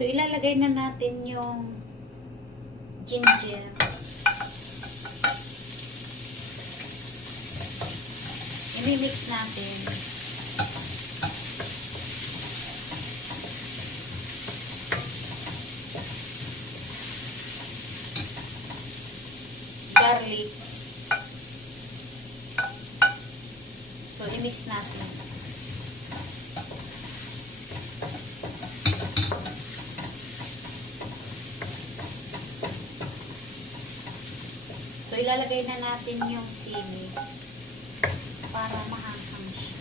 So, ilalagay na natin yung ginger. I-mix natin. Garlic. So, i-mix natin. So, ilalagay na natin yung sili para mahanghang siya.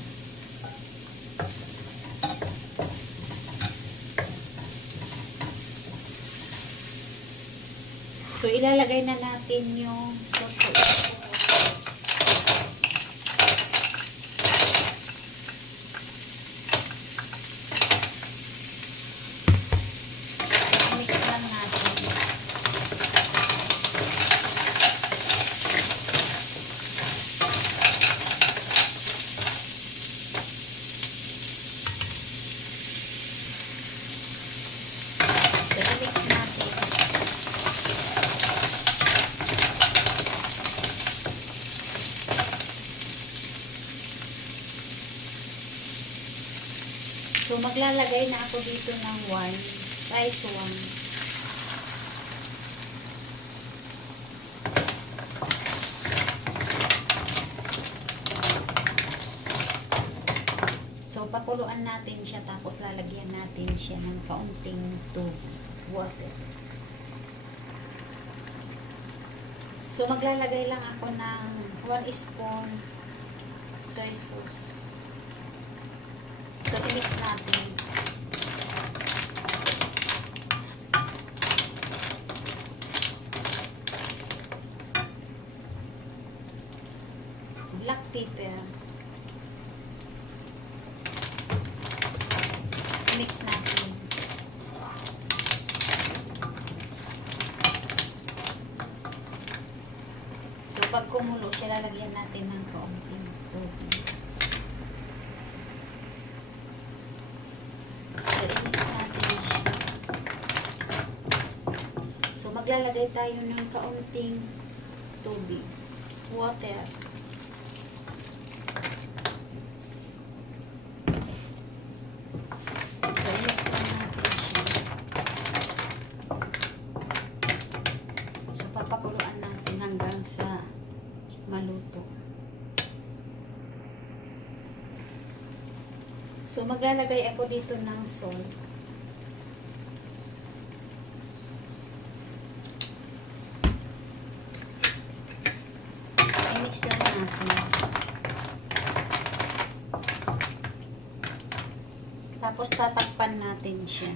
So, ilalagay na natin yung sauce. Mix lang natin. So, i-mix natin. So, maglalagay na ako dito ng rice wine. So, pakuluan natin siya tapos lalagyan natin siya ng kaunting water. So, maglalagay lang ako ng 1 spoon soy sauce. So, i-mix natin. Black pepper. I-mix natin. So, pag kumulo siya, lalagyan natin ng kaunting tubig. So, i-mix natin siya. So, maglalagay tayo ng kaunting tubig. Water. So, i-mix lang natin siya. So, papakuluan natin hanggang sa maluto. So, maglalagay ako dito ng salt. I-mix lang natin. Tapos, tatakpan natin siya.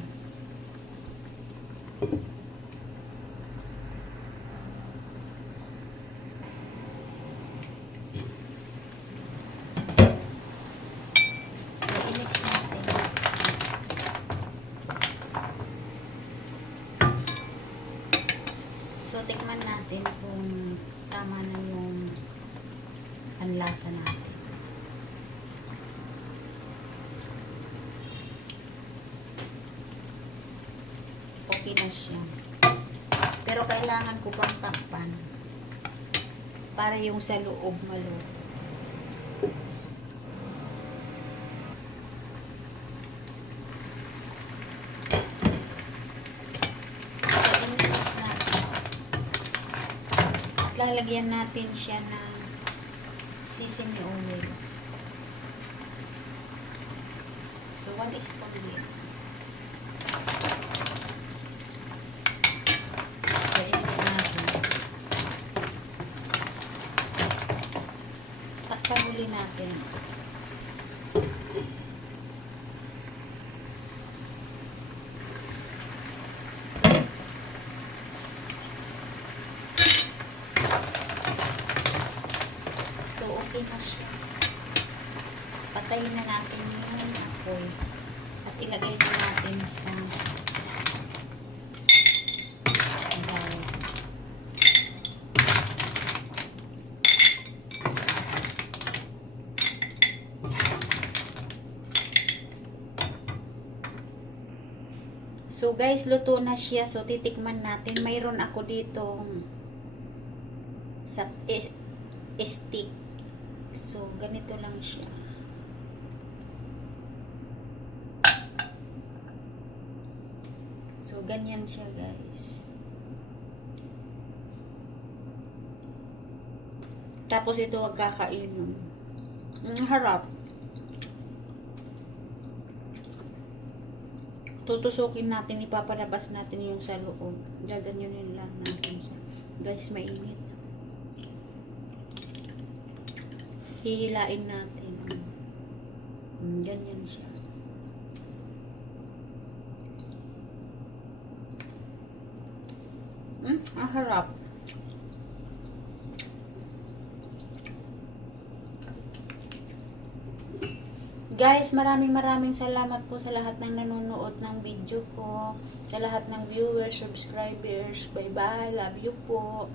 So, tikman natin kung tama na yung panlasa natin. Okay na siya. Pero kailangan ko pang takpan para yung sa loob maluto. Lalagyan natin siya ng sesame oil. So, 1 spoon din. So, i-mix natin. Takpan uli natin. Okay na siya. Patayin na natin yung apoy at ilagay na natin sa bowl. So, So guys, luto na siya. So titikman natin. Mayroon ako dito sa stick. So ganito lang siya. So ganyan siya guys. Tapos ito wag kakainin. Harap. Tutusukin natin, ipapalabas natin yung sa loob. Gaganyanin lang natin siya. Guys, mainit. Hihilain natin. Ganyan siya. Ang harap. Guys, maraming salamat po sa lahat ng nanonood ng video ko. Sa lahat ng viewers, subscribers. Bye-bye. Love you po.